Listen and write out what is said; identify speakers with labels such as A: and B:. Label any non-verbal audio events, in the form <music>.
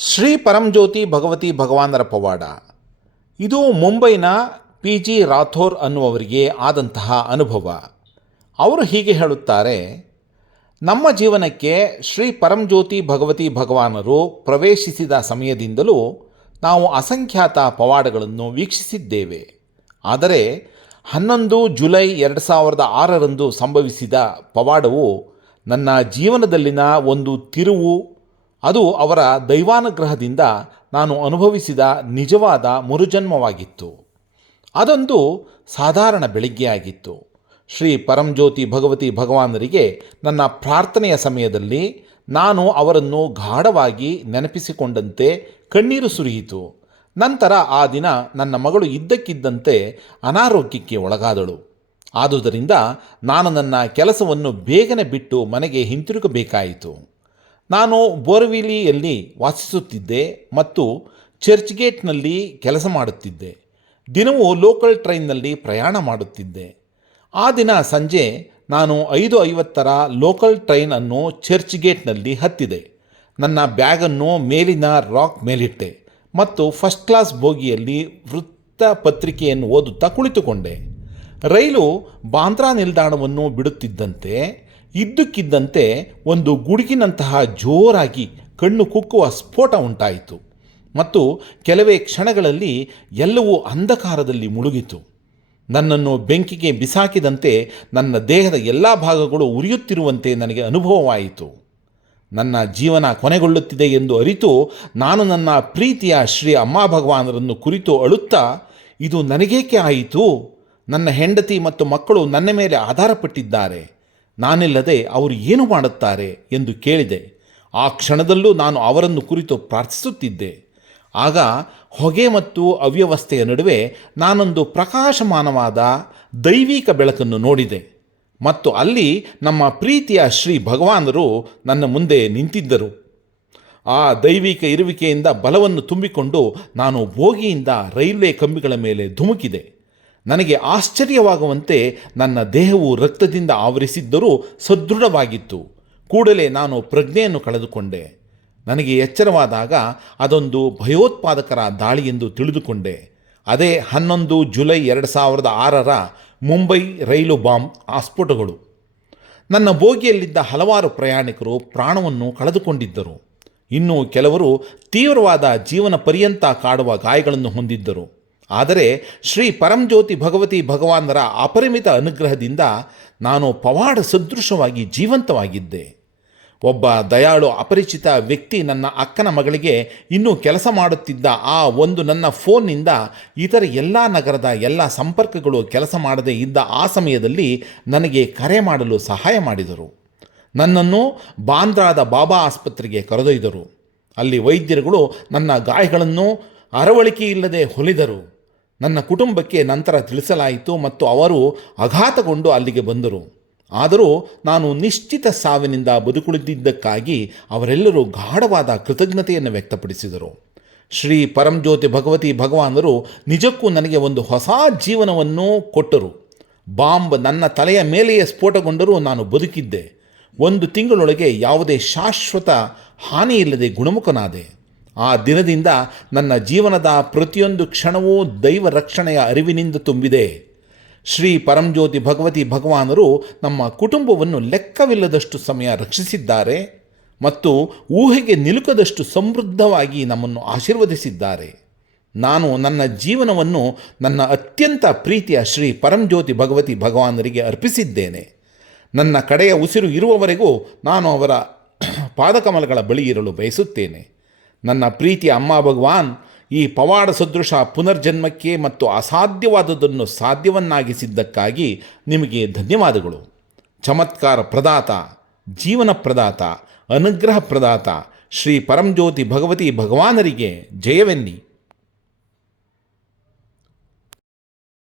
A: ಶ್ರೀ ಪರಂಜ್ಯೋತಿ ಭಗವತಿ ಭಗವಾನರ ಪವಾಡ. ಇದು ಮುಂಬೈನ ಪಿ ಜಿ ರಾಥೋರ್ ಅನ್ನುವವರಿಗೆ ಆದಂತಹ ಅನುಭವ. ಅವರು ಹೀಗೆ ಹೇಳುತ್ತಾರೆ, ನಮ್ಮ ಜೀವನಕ್ಕೆ ಶ್ರೀ ಪರಂಜ್ಯೋತಿ ಭಗವತಿ ಭಗವಾನರು ಪ್ರವೇಶಿಸಿದ ಸಮಯದಿಂದಲೂ ನಾವು ಅಸಂಖ್ಯಾತ ಪವಾಡಗಳನ್ನು ವೀಕ್ಷಿಸಿದ್ದೇವೆ. ಆದರೆ, ಹನ್ನೊಂದು ಜುಲೈ ಎರಡು ಸಾವಿರದ ಆರರಂದು ಸಂಭವಿಸಿದ ಪವಾಡವು ನನ್ನ ಜೀವನದಲ್ಲಿನ ಒಂದು ತಿರುವು ಅದು ಅವರ ದೈವಾನುಗ್ರಹದಿಂದ ನಾನು ಅನುಭವಿಸಿದ ನಿಜವಾದ ಮರುಜನ್ಮವಾಗಿತ್ತು. ಅದೊಂದು ಸಾಧಾರಣ ಬೆಳಿಗ್ಗೆಯಾಗಿತ್ತು. ಶ್ರೀ ಪರಂಜ್ಯೋತಿ ಭಗವತಿ ಭಗವಾನರಿಗೆ ನನ್ನ ಪ್ರಾರ್ಥನೆಯ ಸಮಯದಲ್ಲಿ ನಾನು ಅವರನ್ನು ಗಾಢವಾಗಿ ನೆನಪಿಸಿಕೊಂಡಂತೆ ಕಣ್ಣೀರು ಸುರಿಯಿತು. ನಂತರ ಆ ದಿನ ನನ್ನ ಮಗಳು ಇದ್ದಕ್ಕಿದ್ದಂತೆ ಅನಾರೋಗ್ಯಕ್ಕೆ ಒಳಗಾದಳು. ಆದುದರಿಂದ ನಾನು ನನ್ನ ಕೆಲಸವನ್ನು ಬೇಗನೆ ಬಿಟ್ಟು ಮನೆಗೆ ಹಿಂತಿರುಗಬೇಕಾಯಿತು. ನಾನು ಬೋರ್ವಿಲಿಯಲ್ಲಿ ವಾಸಿಸುತ್ತಿದ್ದೆ ಮತ್ತು ಚರ್ಚ್ಗೇಟ್ನಲ್ಲಿ ಕೆಲಸ ಮಾಡುತ್ತಿದ್ದೆ. ದಿನವೂ ಲೋಕಲ್ ಟ್ರೈನ್ನಲ್ಲಿ ಪ್ರಯಾಣ ಮಾಡುತ್ತಿದ್ದೆ. ಆ ದಿನ ಸಂಜೆ ನಾನು ಐದು ಐವತ್ತರ ಲೋಕಲ್ ಟ್ರೈನ್ ಅನ್ನು ಚರ್ಚ್ ಗೇಟ್ನಲ್ಲಿ ಹತ್ತಿದೆ. ನನ್ನ ಬ್ಯಾಗನ್ನು ಮೇಲಿನ ರಾಕ್ ಮೇಲಿಟ್ಟೆ ಮತ್ತು ಫಸ್ಟ್ ಕ್ಲಾಸ್ ಬೋಗಿಯಲ್ಲಿ ವೃತ್ತ ಪತ್ರಿಕೆಯನ್ನು ಓದುತ್ತಾ ಕುಳಿತುಕೊಂಡೆ. ರೈಲು ಬಾಂದ್ರಾ ನಿಲ್ದಾಣವನ್ನು ಬಿಡುತ್ತಿದ್ದಂತೆ ಇದ್ದಕ್ಕಿದ್ದಂತೆ ಒಂದು ಗುಡುಗಿನಂತಹ ಜೋರಾಗಿ ಕಣ್ಣು ಕುಕ್ಕುವ ಸ್ಫೋಟ ಉಂಟಾಯಿತು. ಮತ್ತು ಕೆಲವೇ ಕ್ಷಣಗಳಲ್ಲಿ ಎಲ್ಲವೂ ಅಂಧಕಾರದಲ್ಲಿ ಮುಳುಗಿತು. ನನ್ನನ್ನು ಬೆಂಕಿಗೆ ಬಿಸಾಕಿದಂತೆ ನನ್ನ ದೇಹದ ಎಲ್ಲ ಭಾಗಗಳು ಉರಿಯುತ್ತಿರುವಂತೆ ನನಗೆ ಅನುಭವವಾಯಿತು. ನನ್ನ ಜೀವನ ಕೊನೆಗೊಳ್ಳುತ್ತಿದೆ ಎಂದು ಅರಿತು ನಾನು ನನ್ನ ಪ್ರೀತಿಯ ಶ್ರೀ ಅಮ್ಮ ಭಗವಾನರನ್ನು ಕುರಿತು ಅಳುತ್ತಾ, ಇದು ನನಗೇಕೆ ಆಯಿತು? ನನ್ನ ಹೆಂಡತಿ ಮತ್ತು ಮಕ್ಕಳು ನನ್ನ ಮೇಲೆ ಆಧಾರಪಟ್ಟಿದ್ದಾರೆ. ನಾನಿಲ್ಲದೆ ಅವರು ಏನು ಮಾಡುತ್ತಾರೆ ಎಂದು ಕೇಳಿದೆ. ಆ ಕ್ಷಣದಲ್ಲೂ ನಾನು ಅವರನ್ನು ಕುರಿತು ಪ್ರಾರ್ಥಿಸುತ್ತಿದ್ದೆ. ಆಗ ಹೊಗೆ ಮತ್ತು ಅವ್ಯವಸ್ಥೆಯ ನಡುವೆ ನಾನೊಂದು ಪ್ರಕಾಶಮಾನವಾದ ದೈವಿಕ ಬೆಳಕನ್ನು ನೋಡಿದೆ. ಮತ್ತು ಅಲ್ಲಿ ನಮ್ಮ ಪ್ರೀತಿಯ ಶ್ರೀ ಭಗವಾನರು ನನ್ನ ಮುಂದೆ ನಿಂತಿದ್ದರು. ಆ ದೈವಿಕ ಇರುವಿಕೆಯಿಂದ ಬಲವನ್ನು ತುಂಬಿಕೊಂಡು ನಾನು ಬೋಗಿಯಿಂದ ರೈಲ್ವೆ ಕಂಬಿಗಳ ಮೇಲೆ ಧುಮುಕಿದೆ. ನನಗೆ ಆಶ್ಚರ್ಯವಾಗುವಂತೆ ನನ್ನ ದೇಹವು ರಕ್ತದಿಂದ ಆವರಿಸಿದ್ದರೂ ಸದೃಢವಾಗಿತ್ತು. ಕೂಡಲೇ ನಾನು ಪ್ರಜ್ಞೆಯನ್ನು ಕಳೆದುಕೊಂಡೆ. ನನಗೆ ಎಚ್ಚರವಾದಾಗ ಅದೊಂದು ಭಯೋತ್ಪಾದಕರ ದಾಳಿ ಎಂದು ತಿಳಿದುಕೊಂಡೆ. ಅದೇ ಹನ್ನೊಂದು ಜುಲೈ ಎರಡು ಸಾವಿರದ ಆರರ ಮುಂಬೈ ರೈಲು ಬಾಂಬ್ ಆಸ್ಫೋಟಗಳು. ನನ್ನ ಬೋಗಿಯಲ್ಲಿದ್ದ ಹಲವಾರು ಪ್ರಯಾಣಿಕರು ಪ್ರಾಣವನ್ನು ಕಳೆದುಕೊಂಡಿದ್ದರು. ಇನ್ನೂ ಕೆಲವರು ತೀವ್ರವಾದ ಜೀವನ ಪರ್ಯಂತ ಕಾಡುವ ಗಾಯಗಳನ್ನು ಹೊಂದಿದ್ದರು. ಆದರೆ ಶ್ರೀ ಪರಂಜ್ಯೋತಿ ಭಗವತಿ ಭಗವಾನರ ಅಪರಿಮಿತ ಅನುಗ್ರಹದಿಂದ ನಾನು ಪವಾಡ ಸದೃಶವಾಗಿ ಜೀವಂತವಾಗಿದ್ದೆ. ಒಬ್ಬ ದಯಾಳು ಅಪರಿಚಿತ ವ್ಯಕ್ತಿ ನನ್ನ ಅಕ್ಕನ ಮಗಳಿಗೆ ಇನ್ನೂ ಕೆಲಸ ಮಾಡುತ್ತಿದ್ದ ಆ ಒಂದು ನನ್ನ ಫೋನ್ನಿಂದ ಇತರ ಎಲ್ಲ ನಗರದ ಎಲ್ಲ ಸಂಪರ್ಕಗಳು ಕೆಲಸ ಮಾಡದೇ ಇದ್ದ ಆ ಸಮಯದಲ್ಲಿ ನನಗೆ ಕರೆ ಮಾಡಲು ಸಹಾಯ ಮಾಡಿದರು. ನನ್ನನ್ನು ಬಾಂದ್ರಾದ ಬಾಬಾ ಆಸ್ಪತ್ರೆಗೆ ಕರೆದೊಯ್ದರು. ಅಲ್ಲಿ ವೈದ್ಯರುಗಳು ನನ್ನ ಗಾಯಗಳನ್ನು ಅರವಳಿಕೆ ಇಲ್ಲದೆ ಹೊಲಿದರು. ನನ್ನ ಕುಟುಂಬಕ್ಕೆ ನಂತರ ತಿಳಿಸಲಾಯಿತು ಮತ್ತು ಅವರು ಆಘಾತಗೊಂಡು ಅಲ್ಲಿಗೆ ಬಂದರು. ಆದರೂ ನಾನು ನಿಶ್ಚಿತ ಸಾವಿನಿಂದ ಬದುಕುಳಿದಿದ್ದಕ್ಕಾಗಿ ಅವರೆಲ್ಲರೂ ಗಾಢವಾದ ಕೃತಜ್ಞತೆಯನ್ನು ವ್ಯಕ್ತಪಡಿಸಿದರು. ಶ್ರೀ ಪರಂಜ್ಯೋತಿ ಭಗವತಿ ಭಗವಾನರು ನಿಜಕ್ಕೂ ನನಗೆ ಒಂದು ಹೊಸ ಜೀವನವನ್ನು ಕೊಟ್ಟರು. ಬಾಂಬ್ ನನ್ನ ತಲೆಯ ಮೇಲೆಯೇ ಸ್ಫೋಟಗೊಂಡರೂ ನಾನು ಬದುಕಿದ್ದೆ. ಒಂದು ತಿಂಗಳೊಳಗೆ ಯಾವುದೇ ಶಾಶ್ವತ ಹಾನಿಯಿಲ್ಲದೆ ಗುಣಮುಖನಾದೆ. ಆ ದಿನದಿಂದ ನನ್ನ ಜೀವನದ ಪ್ರತಿಯೊಂದು ಕ್ಷಣವೂ ದೈವ ರಕ್ಷಣೆಯ ಅರಿವಿನಿಂದ ತುಂಬಿದೆ. ಶ್ರೀ ಪರಂಜ್ಯೋತಿ ಭಗವತಿ ಭಗವಾನರು ನಮ್ಮ ಕುಟುಂಬವನ್ನು ಲೆಕ್ಕವಿಲ್ಲದಷ್ಟು ಸಮಯ ರಕ್ಷಿಸಿದ್ದಾರೆ ಮತ್ತು ಊಹೆಗೆ ನಿಲುಕದಷ್ಟು ಸಮೃದ್ಧವಾಗಿ ನಮ್ಮನ್ನು ಆಶೀರ್ವದಿಸಿದ್ದಾರೆ. ನಾನು ನನ್ನ ಜೀವನವನ್ನು ನನ್ನ ಅತ್ಯಂತ ಪ್ರೀತಿಯ ಶ್ರೀ ಪರಂಜ್ಯೋತಿ ಭಗವತಿ ಭಗವಾನರಿಗೆ ಅರ್ಪಿಸಿದ್ದೇನೆ. ನನ್ನ ಕಡೆಯ ಉಸಿರು ಇರುವವರೆಗೂ ನಾನು ಅವರ <clears throat> ಪಾದಕಮಲಗಳ ಬಳಿ ಇರಲು ಬಯಸುತ್ತೇನೆ. ನನ್ನ ಪ್ರೀತಿಯ ಅಮ್ಮ ಭಗವಾನ್, ಈ ಪವಾಡ ಸದೃಶ ಪುನರ್ಜನ್ಮಕ್ಕೆ ಮತ್ತು ಅಸಾಧ್ಯವಾದದನ್ನು ಸಾಧ್ಯವನ್ನಾಗಿಸಿದ್ದಕ್ಕಾಗಿ ನಿಮಗೆ ಧನ್ಯವಾದಗಳು. ಚಮತ್ಕಾರ ಪ್ರದಾತ, ಜೀವನ ಪ್ರದಾತ, ಅನುಗ್ರಹ ಪ್ರದಾತ, ಶ್ರೀ ಪರಂಜ್ಯೋತಿ ಭಗವತಿ ಭಗವಾನರಿಗೆ ಜಯವೆನ್ನಿ.